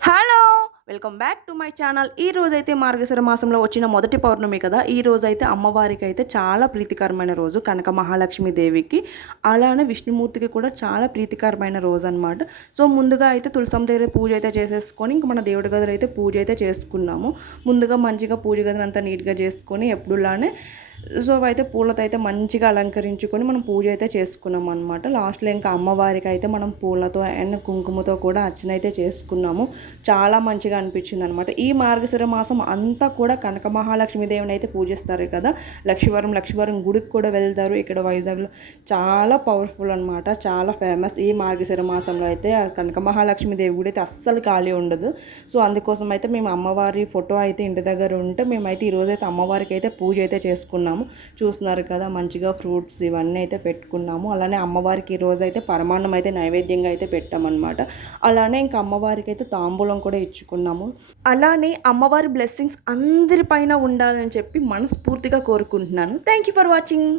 Hello! Welcome back to my channel. ఈ రోజైతే మార్గశిర మాసంలో వచ్చిన మొదటి పౌర్ణమి కదా! ఈ రోజైతే అమ్మవారికైతే చాలా ప్రీతికరమైన రోజు. కనక మహాలక్ష్మి దేవికి, అలానే విష్ణుమూర్తికి కూడా చాలా ప్రీతికరమైన రోజనమాట. సో, ముందుగా అయితే తులసమ్మ దగ్గర పూజ అయితే చేసేసుకొని, ఇంక మన దేవుడి గదిలో అయితే పూజ అయితే చేసుకున్నాము. ముందుగా మంచిగా పూజ గదినంతా నీట్‌గా చేసుకొని ఎప్పుడులానే సో, అయితే పూలతో అయితే మంచిగా అలంకరించుకొని మనం పూజ అయితే చేసుకున్నామనమాట. లాస్ట్‌లో ఇంకా అమ్మవారికి అయితే మనం పూలతో అండ్ కుంకుమతో కూడా అర్చన అయితే చేసుకున్నాము. చాలా మంచిగా అనిపించిందనమాట. ఈ మార్గశిర మాసం అంతా కూడా కనక మహాలక్ష్మి దేవిని అయితే పూజిస్తారు కదా! లక్ష్మీవరం గుడికి కూడా వెళ్తారు. ఇక్కడ వైజాగ్‌లో చాలా పవర్‌ఫుల్ అనమాట. చాలా ఫేమస్. ఈ మార్గశిర మాసంలో అయితే ఆ కనక మహాలక్ష్మి దేవి గుడి అయితే అస్సలు ఖాళీ ఉండదు. సో, అందుకోసం అయితే మేము అమ్మవారి ఫోటో అయితే ఇంటి దగ్గర ఉంటే మేమైతే ఈరోజైతే అమ్మవారికి అయితే పూజ అయితే చేసుకున్నాము. చూస్తున్నారు కదా, మంచిగా ఫ్రూట్స్ ఇవన్నీ అయితే పెట్టుకున్నాము. అలానే అమ్మవారికి ఈరోజు అయితే పరమాన్నం అయితే నైవేద్యంగా అయితే పెట్టామన్నమాట. అలానే ఇంకా అమ్మవారికి అయితే తాంబూలం కూడా ఇచ్చుకున్నాము. అలానే అమ్మవారి బ్లెస్సింగ్స్ అందరిపైన ఉండాలని చెప్పి మనస్ఫూర్తిగా కోరుకుంటున్నాను. Thank you for watching.